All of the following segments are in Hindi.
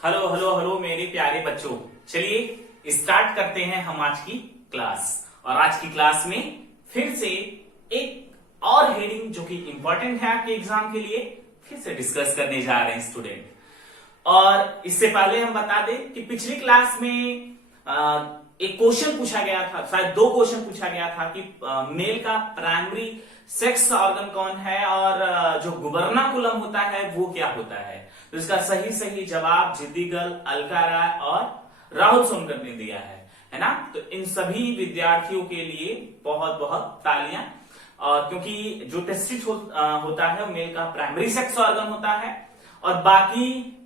हेलो हेलो हेलो मेरे प्यारे बच्चों, चलिए स्टार्ट करते हैं हम आज की क्लास। और आज की क्लास में फिर से एक और हेडिंग जो कि इंपॉर्टेंट है आपके एग्जाम के लिए फिर से डिस्कस करने जा रहे हैं स्टूडेंट। और इससे पहले हम बता दें कि पिछली क्लास में एक क्वेश्चन पूछा गया था, शायद दो क्वेश्चन पूछा गया था कि मेल का प्राइमरी सेक्स ऑर्गन कौन है और जो गुबर्नाकुलम होता है वो क्या होता है। तो इसका सही सही जवाब जिद्दी गर्ल, अलका राय और राहुल सोनकर ने दिया है ना। तो इन सभी विद्यार्थियों के लिए बहुत बहुत तालियां। और क्योंकि जो टेस्टिस होता है वो मेल का प्राइमरी सेक्स ऑर्गन होता है और बाकी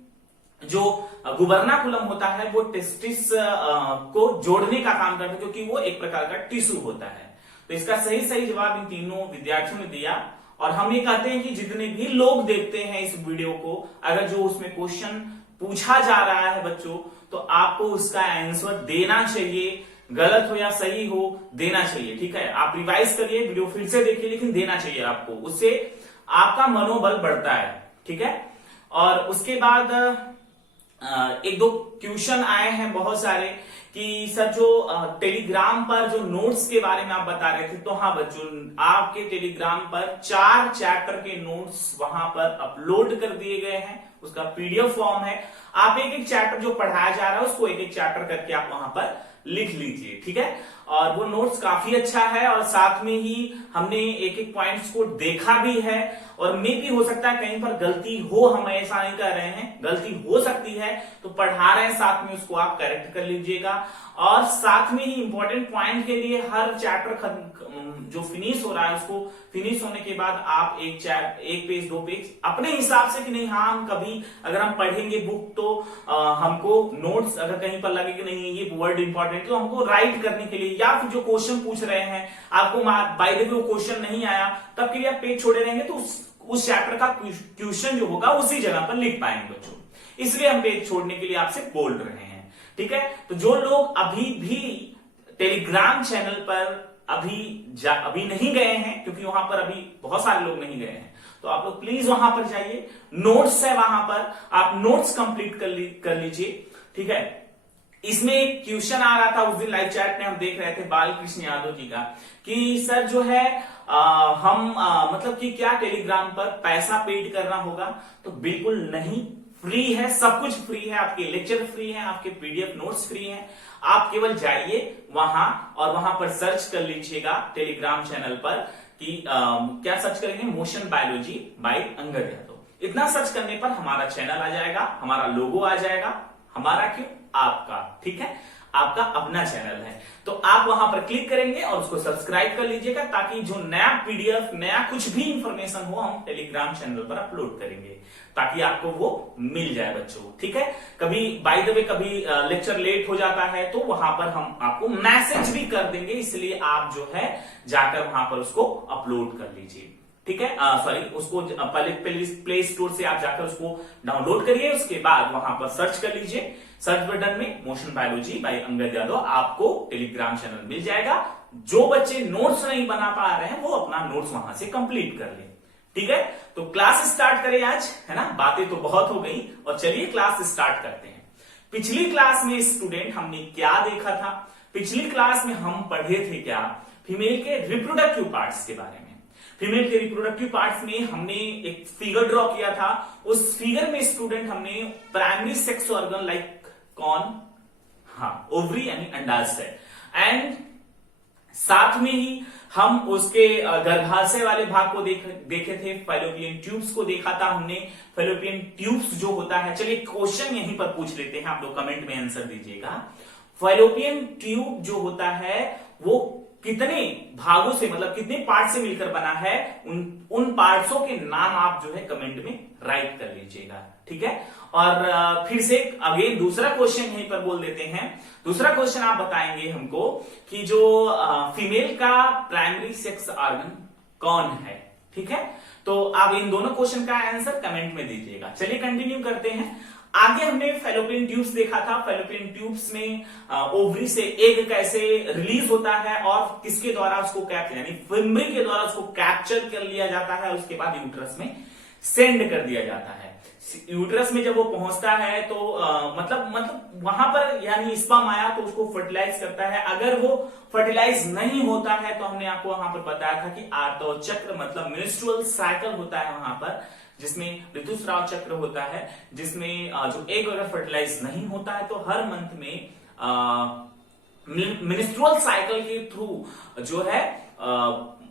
जो गुबर्नाकुलम होता है वो टेस्टिस को जोड़ने का काम करता है, क्योंकि वो एक प्रकार का टिश्यू होता है। तो इसका सही सही जवाब इन तीनों विद्यार्थियों ने दिया। और हम ये कहते हैं कि जितने भी लोग देखते हैं इस वीडियो को, अगर जो उसमें क्वेश्चन पूछा जा रहा है बच्चों, तो आपको उसका आंसर देना चाहिए, गलत हो या सही हो देना चाहिए। ठीक है, आप रिवाइज करिए, वीडियो फिर से देखिए, लेकिन देना चाहिए आपको, उससे आपका मनोबल बढ़ता है। ठीक है, और उसके बाद एक दो क्वेश्चन आए हैं बहुत सारे कि सर जो टेलीग्राम पर जो नोट्स के बारे में आप बता रहे थे, तो हाँ बच्चों, आपके टेलीग्राम पर 4 चैप्टर के नोट्स वहां पर अपलोड कर दिए गए हैं। उसका पीडीएफ फॉर्म है, आप एक एक चैप्टर जो पढ़ाया जा रहा है उसको एक एक चैप्टर करके आप वहां पर लिख लीजिए। ठीक है, और वो नोट्स काफी अच्छा है और साथ में ही हमने एक एक पॉइंट्स को देखा भी है। और मे भी हो सकता है कहीं पर गलती हो, हम ऐसा नहीं कर रहे हैं, गलती हो सकती है तो पढ़ा रहे हैं साथ में उसको आप करेक्ट कर लीजिएगा। और साथ में ही इंपॉर्टेंट पॉइंट के लिए हर चैप्टर जो फिनिश हो रहा है उसको फिनिश होने के बाद आप एक पेज 2 पेज अपने हिसाब से कि नहीं, हाँ हम कभी अगर हम पढ़ेंगे बुक तो हमको नोट्स अगर कहीं पर लगे कि नहीं ये वर्ड इंपॉर्टेंट, तो हमको राइट करने के लिए, या फिर जो क्वेश्चन पूछ रहे हैं आपको बाय द वे वो क्वेश्चन नहीं आया तब के लिए आप पेज छोड़े रहेंगे तो उस चैप्टर का क्वेश्चन जो होगा उसी जगह पर लिख पाएंगे बच्चों। इसलिए हम पेज छोड़ने के लिए आपसे बोल रहे हैं। ठीक है, तो जो लोग अभी भी टेलीग्राम चैनल पर अभी नहीं गए हैं, क्योंकि वहां पर अभी बहुत सारे लोग नहीं गए हैं, तो आप लोग प्लीज वहां पर जाइए, नोट्स है वहां पर, आप नोट्स कंप्लीट कर लीजिए। ठीक है, इसमें एक क्वेश्चन आ रहा था उस दिन लाइव चैट में, हम देख रहे थे बालकृष्ण यादव जी का, कि सर जो है मतलब कि क्या टेलीग्राम पर पैसा पेड करना होगा। तो बिल्कुल नहीं, फ्री है, सब कुछ फ्री है, आपके लेक्चर फ्री है, आपके पीडीएफ नोट्स फ्री हैं। आप केवल जाइए वहां और वहां पर सर्च कर लीजिएगा टेलीग्राम चैनल पर कि क्या सर्च करेंगे, motion biology by Angad Yadav. इतना सर्च करने पर हमारा चैनल आ जाएगा, हमारा लोगो आ जाएगा। हमारा क्यों, आपका। ठीक है, आपका अपना चैनल है, तो आप वहां पर क्लिक करेंगे और उसको सब्सक्राइब कर लीजिएगा, ताकि जो नया पीडीएफ, नया कुछ भी इंफॉर्मेशन हो हम टेलीग्राम चैनल पर अपलोड करेंगे, ताकि आपको वो मिल जाए बच्चों। ठीक है, कभी बाय द वे कभी लेक्चर लेट हो जाता है तो वहां पर हम आपको मैसेज भी कर देंगे, इसलिए आप जो है जाकर वहां पर उसको अपलोड कर लीजिए। ठीक है, सॉरी, उसको पहले प्ले स्टोर से आप जाकर उसको डाउनलोड करिए, उसके बाद वहां पर सर्च कर लीजिए, सर्च बटन में motion biology by Angad Yadav, आपको टेलीग्राम चैनल मिल जाएगा। जो बच्चे नोट्स नहीं बना पा रहे हैं वो अपना नोट्स वहां से कंप्लीट कर ले। ठीक है, तो क्लास स्टार्ट करें आज, है ना, बातें तो बहुत हो गई और चलिए क्लास स्टार्ट करते हैं। पिछली क्लास में स्टूडेंट हमने क्या देखा था, पिछली क्लास में हम पढ़े थे क्या, फीमेल के रिप्रोडक्टिव पार्ट्स के बारे में। फीमेल के रिप्रोडक्टिव पार्ट्स में हमने एक फिगर ड्रॉ किया था, उस फिगर में स्टूडेंट हमने प्राइमरी सेक्स ऑर्गन लाइक कौन, हाँ ओवरी यानी अंडाशय, एंड साथ में ही हम उसके गर्भाशय वाले भाग को देखे थे, फैलोपियन ट्यूब्स को देखा था हमने। फैलोपियन ट्यूब्स जो होता है, चलिए क्वेश्चन यहीं पर पूछ लेते हैं, आप लोग कमेंट में आंसर दीजिएगा। फैलोपियन ट्यूब जो होता है वो कितने भागों से, मतलब कितने पार्ट से मिलकर बना है, उन पार्ट्सों के नाम आप जो है कमेंट में राइट कर लीजिएगा। ठीक है, और फिर से अगेन दूसरा क्वेश्चन यहीं पर बोल देते हैं। दूसरा क्वेश्चन आप बताएंगे हमको कि जो फीमेल का प्राइमरी सेक्स ऑर्गन कौन है। ठीक है, तो आप इन दोनों क्वेश्चन का आंसर कमेंट में दीजिएगा। चलिए कंटिन्यू करते हैं। आगे हमने फैलोपियन ट्यूब्स देखा था, फैलोपियन ट्यूब्स में ओवरी से एग कैसे रिलीज होता है और किसके द्वारा उसको कैप्चर, यानी फिम्बरी के द्वारा उसको कैप्चर कर लिया जाता है, उसके बाद यूट्रस में सेंड कर दिया जाता है। यूट्रस में जब वो पहुंचता है तो मतलब वहां पर यानी स्पर्म आया तो उसको फर्टिलाइज करता है। अगर वो फर्टिलाइज नहीं होता है तो हमने आपको वहां पर बताया था कि आर्तव चक्र मतलब मेंस्ट्रुअल साइकिल होता है वहां पर, जिसमें ऋतुस्राव चक्र होता है, जिसमें जो एग अगर फर्टिलाइज नहीं होता है तो हर मंथ में मेंस्ट्रुअल साइकिल के थ्रू जो है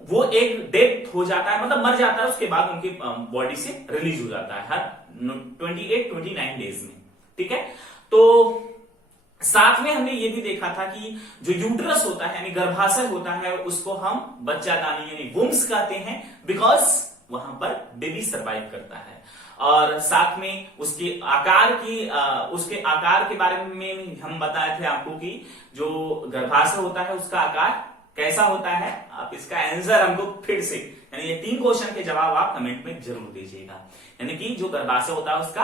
वो एक डेथ हो जाता है, मतलब मर जाता है, उसके बाद उनकी बॉडी से रिलीज हो जाता है हर 28-29 डेज में। ठीक है, तो साथ में हमने ये भी देखा था कि जो यूट्रस होता है यानी गर्भाशय होता है उसको हम बच्चादानी यानी वुम्स कहते हैं, बिकॉज वहां पर बेबी सरवाइव करता है। और साथ में उसके आकार के बारे में हम बताए थे आपको कि जो गर्भाशय होता है उसका आकार कैसा होता है। आप इसका आंसर हमको फिर से यानी ये 3 क्वेश्चन के जवाब आप कमेंट में जरूर दीजिएगा, यानी कि जो गर्भाशय होता है उसका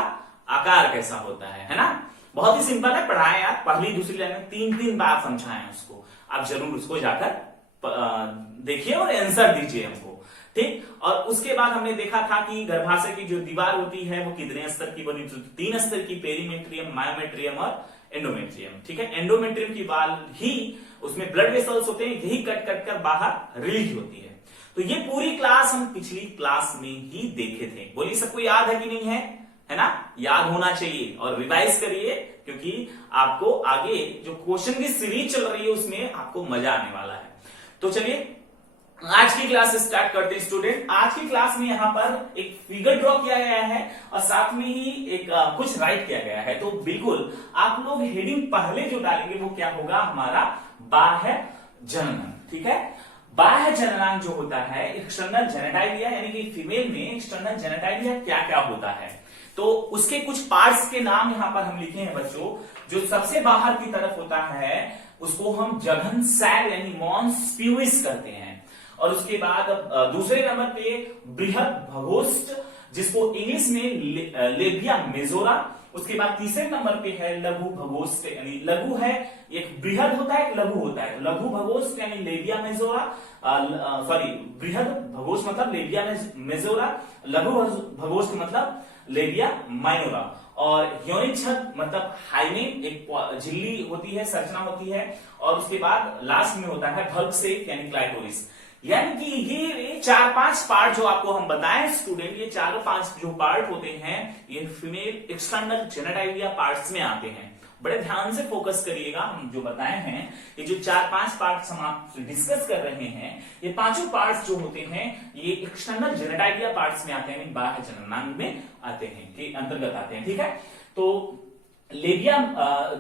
आकार कैसा होता है ना। बहुत ही सिंपल है, पढ़ाएं आप पहली दूसरी लाइन में 3 बार समझाएं उसको, आप जरूर उसको जाकर देखिए और आंसर दीजिए हमको। ठीक, और उसके बाद हमने देखा था कि गर्भाशय की जो दीवार होती है वो कितने स्तर की बनी, 3 स्तर की, पेरीमेट्रियम, मायोमेट्रियम और एंडोमेट्रियम। ठीक है, एंडोमेट्रियम की वाल ही उसमें ब्लड वेसल्स होते हैं, यही कट कट कर बाहर रिलीज होती है। तो ये पूरी क्लास हम पिछली क्लास में ही देखे थे। बोलिए सबको याद है कि नहीं है ना? याद होना चाहिए और रिवाइज करिए, क्योंकि आपको आगे जो क्वेश्चन की सीरीज चल रही है उसमें आपको मजा आने वाला है। तो चलिए आज की क्लास स्टार्ट करते हैं स्टूडेंट। आज की क्लास में यहाँ पर एक फिगर ड्रॉ किया गया है और साथ में ही एक कुछ राइट किया गया है। तो बिल्कुल आप लोग हेडिंग पहले जो डालेंगे वो क्या होगा, हमारा बाह्य जननांग। ठीक है, बाह्य जननांग जो होता है एक्सटर्नल जेनेटाइलिया, यानी कि फीमेल में एक्सटर्नल जेनेटाइलिया क्या क्या होता है, तो उसके कुछ पार्ट्स के नाम यहाँ पर हम लिखे हैं बच्चों। जो सबसे बाहर की तरफ होता है उसको हम जघन सैल यानी मॉन्स प्यूइस कहते हैं। और उसके बाद दूसरे नंबर पे बृहद भगोष्ठ, जिसको इंग्लिश में लेबिया मेजोरा। उसके बाद तीसरे नंबर पे है लघु भगोष्ठ, यानी लघु है, एक बृहद होता है एक लघु होता है। लघु भगोष्ठ यानी लेबिया मेजोरा, बृहद भगोष्ठ मतलब लेबिया मेजोरा, लघु भगोष्ठ मतलब लेबिया माइनोरा। और यौनिक छद मतलब हाइमेन, एक झिल्ली होती है, संरचना होती है। और उसके बाद लास्ट में होता है भल्क सेक यानी क्लाइटोरिस। यानी कि ये 4-5 पार्ट जो आपको हम बताएं स्टूडेंट, ये 4-5 जो पार्ट होते हैं ये फीमेल एक्सटर्नल जेनेटाइलिया पार्ट्स में आते हैं। बड़े ध्यान से फोकस करिएगा, हम जो बताए हैं ये जो 4-5 पार्ट्स हम आपसे डिस्कस कर रहे हैं, ये 5 पार्ट्स जो होते हैं ये एक्सटर्नल जेनेटाइलिया पार्ट्स में आते हैं, बाह्य जननांग में आते हैं, के अंतर्गत आते हैं। ठीक है, तो लेबिया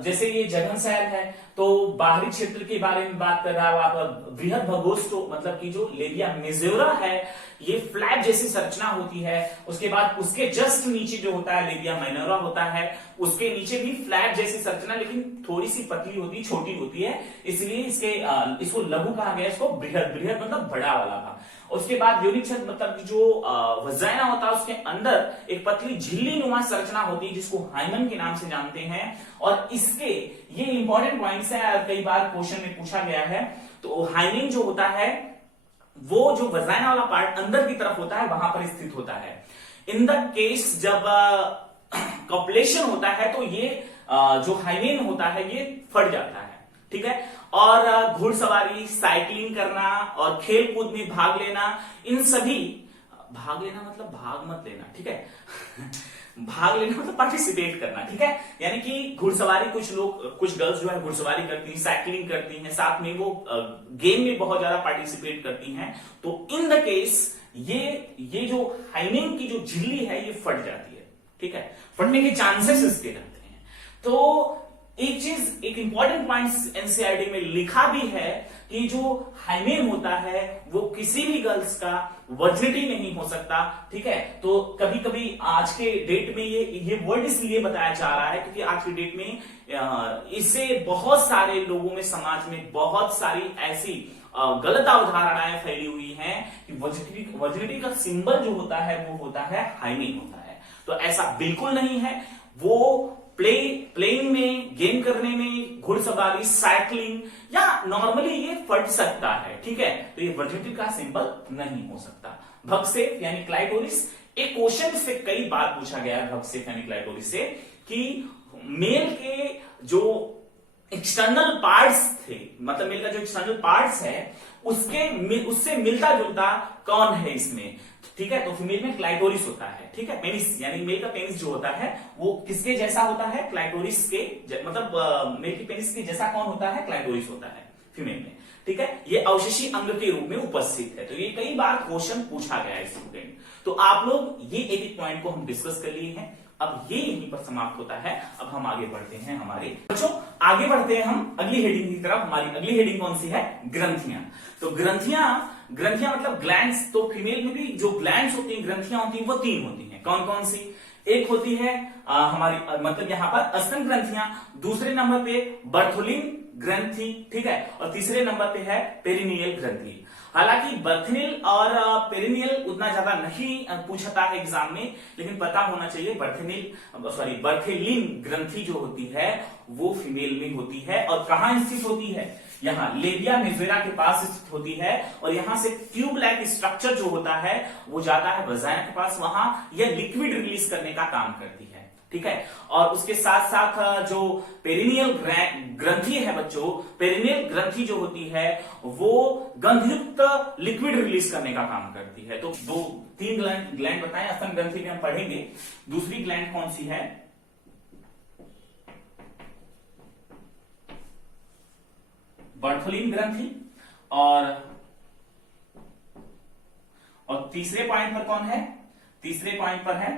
जैसे ये जघन सैल है तो बाहरी क्षेत्र के बारे में बात कर रहा है आप। बृहद भगोष्ठ मतलब कि जो लेबिया मेजोरा है ये फ्लैप जैसी संरचना होती है। उसके बाद उसके जस्ट नीचे जो होता है लेबिया माइनोरा होता है, उसके नीचे भी फ्लैप जैसी संरचना लेकिन थोड़ी सी पतली होती, छोटी होती है, इसलिए इसको लघु कहा गया, इसको बृहद, बृहद मतलब बड़ा वाला था। उसके बाद यौनिक छद मतलब जो वजाइना होता है उसके अंदर एक पतली झिल्ली नुमा संरचना होती है जिसको हाइमन के नाम से जानते हैं। और इसके ये इंपॉर्टेंट पॉइंट्स है, कई बार क्वेश्चन में पूछा गया है। तो हाइमेन जो होता है वो जो वजाइना वाला पार्ट अंदर की तरफ होता है वहां पर स्थित होता है। इन द केस जब कॉपुलेशन होता है तो ये जो हाइमेन होता है ये फट जाता है। ठीक है, और घुड़सवारी, साइकिलिंग करना और खेल कूद में भाग लेना, इन सभी, भाग लेना मतलब भाग मत लेना, ठीक है भाग लेना मतलब पार्टिसिपेट करना। ठीक है, यानी कि घुड़सवारी, कुछ गर्ल्स जो है घुड़सवारी करती हैं, साइकिलिंग करती हैं, साथ में वो गेम में बहुत ज्यादा पार्टिसिपेट करती हैं। तो इन द केस ये जो हाइमेन की जो झिल्ली है ये फट जाती है। ठीक है, फटने के चांसेस इसके रहते हैं। तो एक चीज, एक इंपॉर्टेंट पॉइंट एनसीईआरटी में लिखा भी है कि जो हाइमेन होता है वो किसी भी गर्ल्स का वर्जिनिटी नहीं हो सकता। ठीक है, तो कभी कभी आज के डेट में ये वर्ड इसलिए बताया जा रहा है क्योंकि आज की डेट में इससे बहुत सारे लोगों में, समाज में बहुत सारी ऐसी गलत अवधारणाएं फैली हुई हैं कि वर्जिनिटी का सिंबल जो होता है वो होता है हाइमेन होता है। तो ऐसा बिल्कुल नहीं है। वो प्लेइंग में, गेम करने में, घुड़सवारी, साइकिलिंग या नॉर्मली ये फट सकता है। ठीक है, तो ये वर्जिनिटी का सिंबल नहीं हो सकता। भक्सेप यानी क्लाइटोरिस एक क्वेश्चन से कई बार पूछा गया है भक्से फेनिक्लाइटोरी से कि मेल के जो एक्सटर्नल पार्ट्स थे, मतलब मेल का जो एक्सटर्नल पार्ट्स है उससे मिलता जुलता कौन है इसमें, ठीक है। तो फीमेल में क्लाइटोरिस होता है, ठीक है, पेनिस, यानी मेल का पेनिस जो होता है वो किसके जैसा होता है, क्लाइटोरिस के, मतलब मेल के पेनिस के जैसा कौन होता है, क्लाइटोरिस होता है फीमेल में, ठीक है। ये अवशेषी अंग के रूप में उपस्थित है। तो ये कई बार क्वेश्चन पूछा गया है स्टूडेंट। तो आप लोग ये एक पॉइंट को हम डिस्कस कर लिए हैं, अब ये यहीं पर समाप्त होता है। अब हम आगे बढ़ते हैं हमारे बच्चों, आगे बढ़ते हैं हम अगली हेडिंग की तरफ। हमारी अगली हेडिंग कौन सी है, ग्रंथियां। तो ग्रंथियां मतलब ग्लैंड्स। तो फीमेल में भी जो ग्लैंड्स होती हैं, ग्रंथियां होती हैं, वो 3 होती हैं। कौन कौन सी, एक होती है हमारी मतलब यहाँ पर स्तन ग्रंथियां, दूसरे नंबर पे बर्थोलिन ग्रंथि, ठीक है, और तीसरे नंबर पे है पेरिनियल ग्रंथि। हालांकि बर्थिनिल और पेरिनियल उतना ज्यादा नहीं पूछता है एग्जाम में, लेकिन पता होना चाहिए बर्थेलिन ग्रंथि जो होती है वो फीमेल में होती है। और कहां स्थित होती है, यहाँ लेबिया मेजोरा के पास स्थित होती है। और यहां से ट्यूब लाइक स्ट्रक्चर जो होता है वो जाता है वजाइना के पास, वहां यह लिक्विड रिलीज करने का काम करती है, ठीक है। और उसके साथ साथ जो पेरिनियल ग्रंथि है बच्चों, पेरिनियल ग्रंथि जो होती है वो गंधयुक्त लिक्विड रिलीज करने का काम करती है। तो 3 ग्लैंड बताएं, स्तन ग्रंथि में हम पढ़ेंगे। दूसरी ग्लैंड कौन सी है, बर्थोलिन ग्रंथि। और तीसरे पॉइंट पर कौन है, तीसरे पॉइंट पर है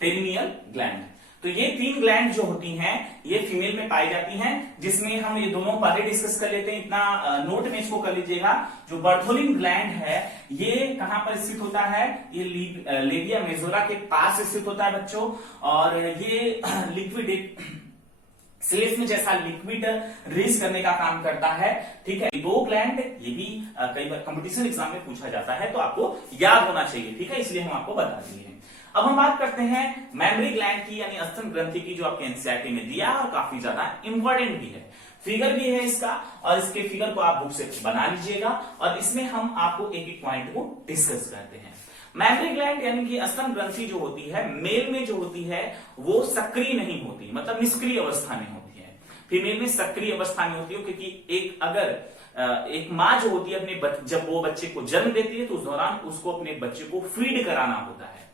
पेरिनियल ग्लैंड। तो ये 3 ग्लैंड जो होती हैं ये फीमेल में पाई जाती हैं, जिसमें हम ये दोनों पहले डिस्कस कर लेते हैं। इतना नोट में इसको कर लीजिएगा। जो बर्थोलिन ग्लैंड है ये कहां पर स्थित होता है, ये लेबिया मेजोरा के पास स्थित होता है बच्चों। और ये लिक्विड स्लिप में जैसा लिक्विड रिलीज करने का काम करता है, ठीक है। 2 ग्लैंड, ये भी कई बार कंपटीशन एग्जाम में पूछा जाता है, तो आपको याद होना चाहिए, ठीक है, इसलिए हम आपको बता दिए हैं। अब हम बात करते हैं मेमरी ग्लैंड की, यानी स्तन ग्रंथि की, जो आपके एनसीईआरटी में दिया और काफी ज्यादा इंपॉर्टेंट भी है। फिगर भी है इसका, और इसके फिगर को आप बुक से बना लीजिएगा। और इसमें हम आपको एक एक पॉइंट को डिस्कस करते हैं। मेमरी ग्लैंड यानी कि स्तन ग्रंथि जो होती है मेल में जो होती है वो सक्रिय नहीं होती, मतलब निष्क्रिय अवस्था में होती है। फीमेल में सक्रिय अवस्था में होती है, क्योंकि एक माँ जो होती है अपने जब वो बच्चे को जन्म देती है तो उस दौरान उसको अपने बच्चे को फीड कराना होता है।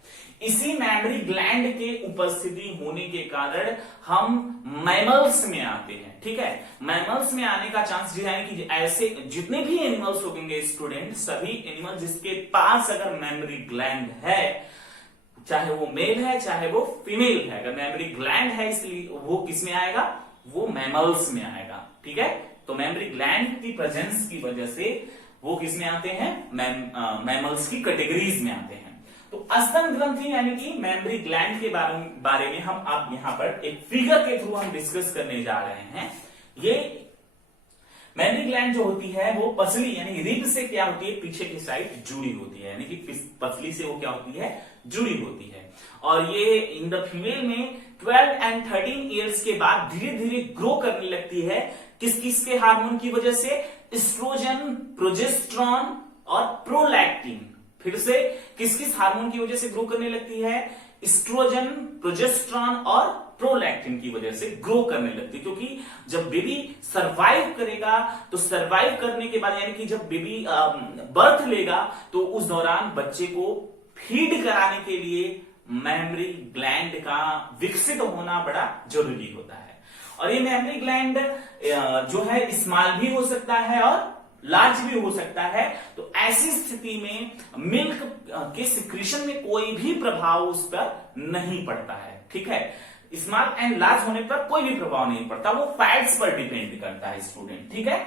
इसी मेमरी ग्लैंड के उपस्थिति होने के कारण हम मैमल्स में आते हैं, ठीक है। मैमल्स में आने का चांस जो है कि ऐसे जितने भी एनिमल्स होंगे स्टूडेंट, सभी एनिमल जिसके पास अगर मेमरी ग्लैंड है, चाहे वो मेल है चाहे वो फीमेल है, अगर मेमरी ग्लैंड है इसलिए वो किस में आएगा, वो मैमल्स में आएगा, ठीक है। तो मेमरी ग्लैंड की प्रेजेंस की वजह से वो किस में आते हैं, मैमल्स की कैटेगरीज में आते हैं। तो स्तन ग्रंथि यानी कि मेमरी ग्लैंड के बारे में हम अब यहां पर एक फिगर के थ्रू हम डिस्कस करने जा रहे हैं। ये मेमरी ग्लैंड जो होती है वो पसली यानी रिब से क्या होती है, पीछे की साइड जुड़ी होती है, यानी कि पसली से वो क्या होती है, जुड़ी होती है। और ये इन द फीमेल में 12 एंड 13 ईयर्स के बाद धीरे धीरे ग्रो करने लगती है। किस किस के हार्मोन की वजह से, एस्ट्रोजन, प्रोजेस्टेरॉन और प्रोलैक्टिन। फिर से किस किस हार्मोन की वजह से ग्रो करने लगती है, एस्ट्रोजन, प्रोजेस्टेरॉन और प्रोलैक्टिन की वजह से ग्रो करने लगती है। क्योंकि जब बेबी सरवाइव करेगा तो सरवाइव करने के बाद यानी कि जब बेबी बर्थ लेगा तो उस दौरान बच्चे को फीड कराने के लिए मेमरी ग्लैंड का विकसित होना बड़ा जरूरी होता है। और ये मेमरी ग्लैंड जो है स्मॉल भी हो सकता है और लार्ज भी हो सकता है। तो ऐसी स्थिति में मिल्क के सिक्रीशन में कोई भी प्रभाव उस पर नहीं पड़ता है, ठीक है। स्मॉल एंड लार्ज होने पर कोई भी प्रभाव नहीं पड़ता, वो फैट्स पर डिपेंड करता है स्टूडेंट, ठीक है।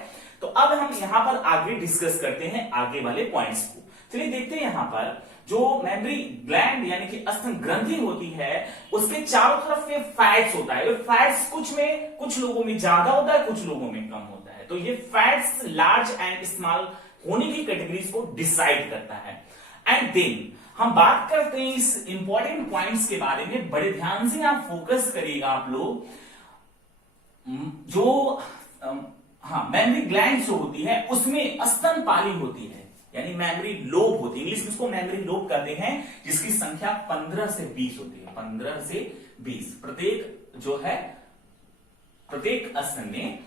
तो अब हम यहां पर आगे डिस्कस करते हैं आगे वाले पॉइंट्स को। चलिए देखते हैं यहां पर जो मेमरी ग्लैंड यानी कि स्तन ग्रंथि होती है उसके चारों तरफ ये फैट्स होता है। फैट्स कुछ लोगों में ज्यादा होता है, कुछ लोगों में कम होता है। तो ये फैट्स लार्ज एंड स्मॉल होने की कैटेगरीज को डिसाइड करता है। एंड देन हम बात करते हैं इस इंपॉर्टेंट पॉइंट्स के बारे में, बड़े ध्यान से आप फोकस करिएगा आप लोग। जो हाँ, मेमोरी ग्लैंड जो होती है उसमें स्तनपाली होती है, यानी मेमोरी लोब होती है, इंग्लिश में इसको मेमोरी लोब कहते हैं, जिसकी संख्या 15 से 20 होती है। 15 से 20 प्रत्येक जो है, प्रत्येक स्तन में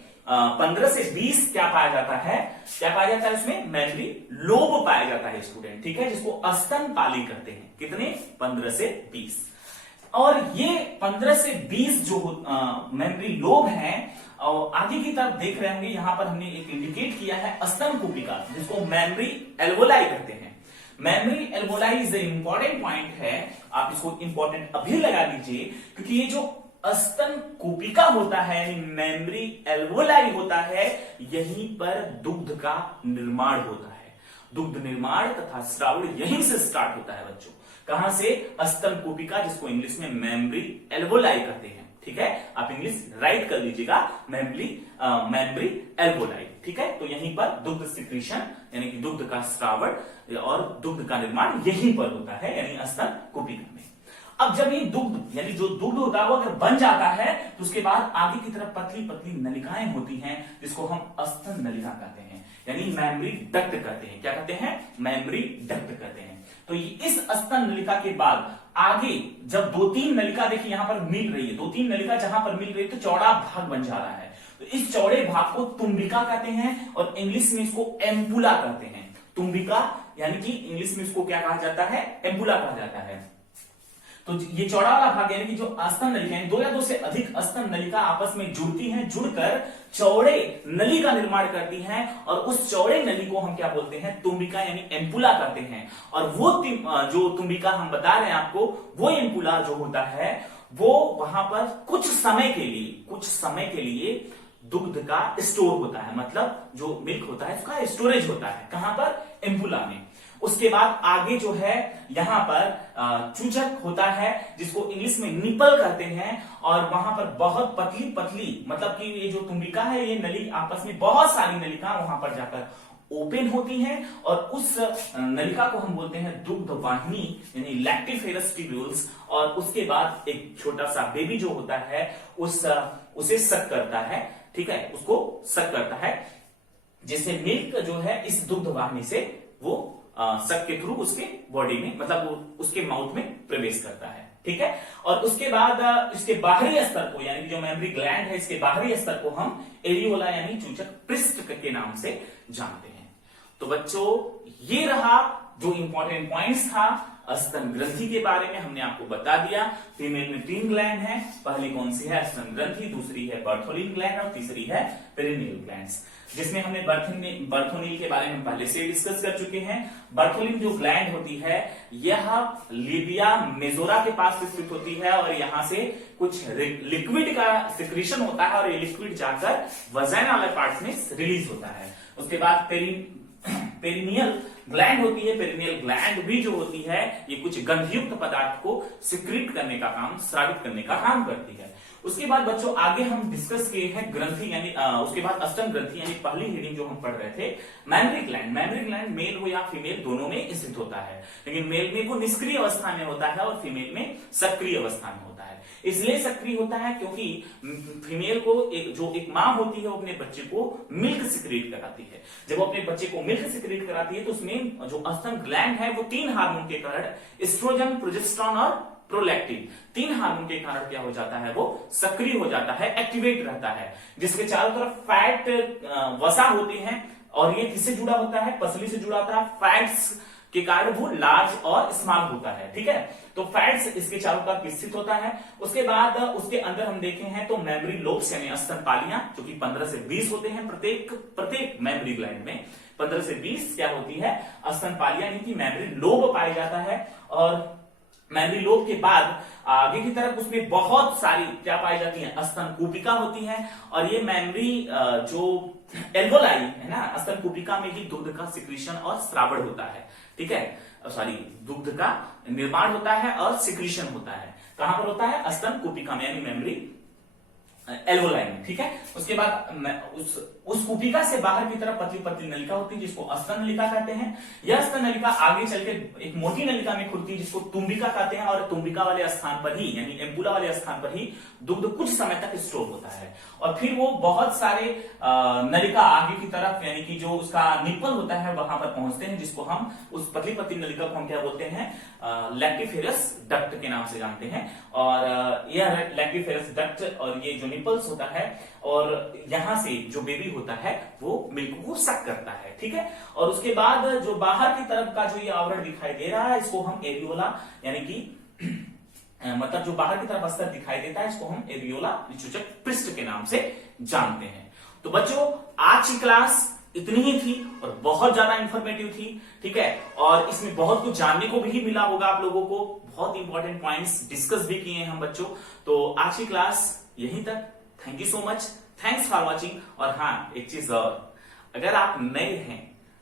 15 से 20 क्या पाया जाता है, क्या पाया जाता है उसमें मेमोरी लोब पाया जाता है स्टूडेंट, ठीक है, जिसको स्तनपाली कहते हैं। कितने? 15 से 20। और ये 15 से 20 जो मेमोरी लोब है, और आगे की तरफ देख रहे होंगे, यहां पर हमने एक इंडिकेट किया है स्तन कूपिका, जिसको मेमोरी एल्वोलाई कहते हैं। Memory alveoli is the important point है, आप इसको इंपॉर्टेंट अभी लगा लीजिए, क्योंकि ये जो स्तन कूपिका होता है, मेमोरी एल्वोलाई होता है, यहीं पर दुग्ध का निर्माण होता है। दुग्ध निर्माण तथा स्राव यहीं से स्टार्ट होता है बच्चों। कहां से? स्तन कूपिका, जिसको इंग्लिश में मेमोरी एल्वोलाई कहते हैं, ठीक है, आप इंग्लिश राइट कर लीजिएगा, मेमोरी एल्वोलाई, ठीक है। तो यहीं पर दुग्ध सिक्रीशन यानी कि दुग्ध का स्रावण और दुग्ध का निर्माण यहीं पर होता है, यानी स्तन कूपिका में। अब जब ये दुग्ध यानी जो दुग्ध होता है वो अगर बन जाता है, तो उसके बाद आगे की तरफ पतली पतली नलिकाएं होती हैं, जिसको हम स्तन नलिका कहते हैं, यानी मेमोरी डक्ट कहते हैं। क्या कहते हैं? मेमोरी डक्ट कहते हैं। तो इस स्तन नलिका के बाद आगे जब 2-3 नलिका देखिए यहां पर मिल रही है, 2-3 नलिका जहां पर मिल रही है, तो चौड़ा भाग बन जा रहा है। तो इस चौड़े भाग को तुम्बिका कहते हैं, और इंग्लिश में इसको एम्पुला कहते हैं। तुम्बिका यानी कि इंग्लिश में इसको क्या कहा जाता है? एम्पुला कहा जाता है। तो ये चौड़ा वाला भाग यानी कि जो स्तन नलिका है, 2 या 2 से अधिक स्तन नलिका आपस में जुड़ती हैं, जुड़कर चौड़े नली का निर्माण करती हैं, और उस चौड़े नली को हम क्या बोलते हैं? तुम्बिका यानी एम्पुला कहते हैं। और वो जो तुम्बिका हम बता रहे हैं आपको, वो एम्पुला जो होता है वो वहां पर कुछ समय के लिए दुग्ध का स्टोर होता है, मतलब जो मिल्क होता है उसका स्टोरेज होता है। कहां पर? एम्पुला में। उसके बाद आगे जो है यहां पर चूचक होता है, जिसको इंग्लिश में निपल कहते हैं, और वहां पर बहुत पतली पतली, मतलब कि ये जो तुम्बिका है, ये नली आपस में बहुत सारी नलिका वहां पर जाकर ओपन होती हैं, और उस नलिका को हम बोलते हैं दुग्ध वाहिनी यानी लैक्टिफेरस ट्यूब्यूल्स। और उसके बाद एक छोटा सा बेबी जो होता है उसे सक करता है, ठीक है, उसको सक करता है, जिससे मिल्क जो है इस दुग्ध वाहिनी से वो सक के थ्रू उसके बॉडी में, मतलब उसके माउथ में प्रवेश करता है, ठीक है। और उसके बाद इसके बाहरी स्तर को, यानी जो मेमोरी ग्लैंड है, इसके बाहरी स्तर को हम एरियोला यानी चूचक पृष्ठ के नाम से जानते हैं। तो बच्चों, ये रहा जो इंपॉर्टेंट पॉइंट्स था स्तन ग्रंथि के बारे में, हमने आपको बता दिया। फीमेल में 3 ग्लैंड है, पहली कौन सी है? स्तन ग्रंथि, दूसरी है बर्थोलिन ग्लैंड, और तीसरी है पेरिनियल ग्लैंड्स, जिसमें हमने बर्थोनिल के बारे में पहले से डिस्कस कर चुके हैं। बर्थोलिन जो ग्लैंड होती है, यह लिबिया मेजोरा के पास स्थित होती है, और यहां से कुछ लिक्विड का सिक्रीशन होता है, और ये लिक्विड जाकर वजाइना वाले पार्ट्स में रिलीज होता है। उसके बाद पेरिनियल ग्लैंड होती है। पेरिनियल ग्लैंड भी जो होती है, ये कुछ गंधयुक्त पदार्थ को सिक्रीट करने का काम, स्रावित करने का काम करती है। उसके बाद बच्चों आगे हम डिस्कस किए हैं ग्रंथि, यानी उसके बाद स्तन ग्रंथि, यानी पहली हेडिंग जो हम पढ़ रहे थे mammary gland. Mammary gland male हो या फीमेल दोनों में स्थित होता है, लेकिन मेल में वो निष्क्रिय अवस्था में होता है और फीमेल में सक्रिय अवस्था में होता है। इसलिए सक्रिय होता है क्योंकि फीमेल को एक मां होती है, वो अपने बच्चे को मिल्क सिक्रीट कराती है। जब वो अपने बच्चे को मिल्क सिक्रीट कराती है, तो उसमें जो स्तन ग्लैंड है वो 3 हार्मोन के कारण, एस्ट्रोजन, प्रोजेस्टेरोन और प्रोलैक्टिन, 3 हार्मोन के कारण क्या हो जाता है? वो सक्रिय हो जाता है, एक्टिवेट रहता है, जिसके चारों तरफ फैट वसा होते हैं। और ये किससे जुड़ा होता है? पसली से जुड़ा होता है। फैट्स के कारण वो लार्ज और स्मॉल होता है, ठीक है। तो फैट्स इसके चारों तरफ विस्तृत होता है। उसके बाद उसके अंदर हम देखे हैं तो मेमोरी लोब्स यानी स्तनपालियां, जो कि 15 से 20 होते हैं प्रत्येक मेमोरी ग्लैंड में 15 से 20 क्या होती है? स्तनपालियां, यानी कि मेमोरी लोब पाया जाता है। और मेमोरी लोब के बाद आगे की तरफ उसमें बहुत सारी क्या पाई जाती है? स्तन कूपिका होती है। और ये मेमोरी जो एल्वोलाई है ना, स्तन कूपिका में ही दुग्ध का सिक्रीशन और स्रावण होता है, ठीक है, सॉरी, दुग्ध का निर्माण होता है और सिक्रीशन होता है। कहां पर होता है? स्तन कूपिका में, यानी मेमोरी एल्वोलाइन में, ठीक है। उसके बाद उस कुपिका से बाहर की तरफ पतली पतली नलिका होती है जिसको अस्तन नलिका कहते हैं। यह अस्तन नलिका आगे चलकर एक मोटी नलिका में खुलती है जिसको तुम्बिका कहते हैं, और तुम्बिका वाले स्थान पर ही यानी एम्पुला वाले स्थान पर ही दुग्ध कुछ समय तक स्टोर होता है, और फिर वो बहुत सारे नलिका आगे की तरफ यानी कि जो उसका निप्पल होता है वहां पर पहुंचते हैं, जिसको हम उस पतली पतली नलिका को हम क्या बोलते हैं, लैक्टिफेरस डक्ट के नाम से जानते हैं। और यह लैक्टिफेरस डक्ट और ये जो निपल्स होता है, और यहां से जो बेबी होता है वो मिल्क को सक करता है, ठीक है। और उसके बाद जो बाहर की तरफ का जो ये आवरण दिखाई दे रहा है इसको हम एरियोला यानी कि मतलब जो बाहर की तरफ अस्तर दिखाई देता है इसको हम एरियोला निषेचक पृष्ठ के नाम से जानते हैं। तो बच्चों आज की क्लास इतनी ही थी और बहुत ज्यादा इंफॉर्मेटिव थी, ठीक है। और इसमें बहुत कुछ जानने को भी मिला होगा आप लोगों को, बहुत इंपॉर्टेंट पॉइंट्स डिस्कस भी किए हैं हम बच्चों। तो आज की क्लास यहीं तक। Thank you so much, thanks for watching. और हाँ, एक चीज और, अगर आप नए हैं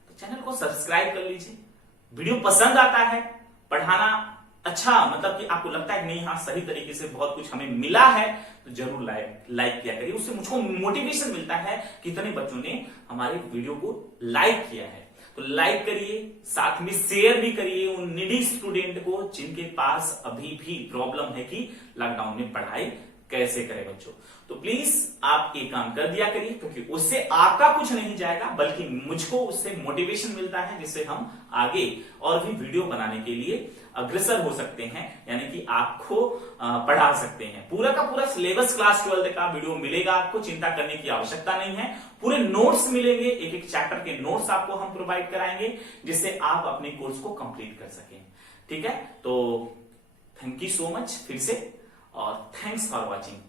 तो चैनल को सब्सक्राइब कर लीजिए। वीडियो पसंद आता है, पढ़ाना अच्छा मतलब कि आपको लगता है कि नहीं हाँ सही तरीके से बहुत कुछ हमें मिला है, तो जरूर लाइक किया करिए। उससे मुझको मोटिवेशन मिलता है कि इतने बच्चों ने हमारे वीडियो को लाइक किया है। तो लाइक करिए, साथ में शेयर भी करिए उन नीडी स्टूडेंट को जिनके पास अभी भी प्रॉब्लम है कि लॉकडाउन में पढ़ाई कैसे करें बच्चों। तो प्लीज आप ये काम कर दिया करिए, क्योंकि उससे आपका कुछ नहीं जाएगा बल्कि मुझको उससे मोटिवेशन मिलता है, जिससे हम आगे और भी वीडियो बनाने के लिए अग्रसर हो सकते हैं, यानी कि आपको पढ़ा सकते हैं। पूरा का पूरा सिलेबस क्लास 12 का वीडियो मिलेगा आपको, चिंता करने की आवश्यकता नहीं है। पूरे नोट्स मिलेंगे, एक एक चैप्टर के नोट्स आपको हम प्रोवाइड कराएंगे, जिससे आप अपने कोर्स को कंप्लीट कर सकें, ठीक है। तो थैंक यू सो मच फिर से, और थैंक्स फॉर वॉचिंग।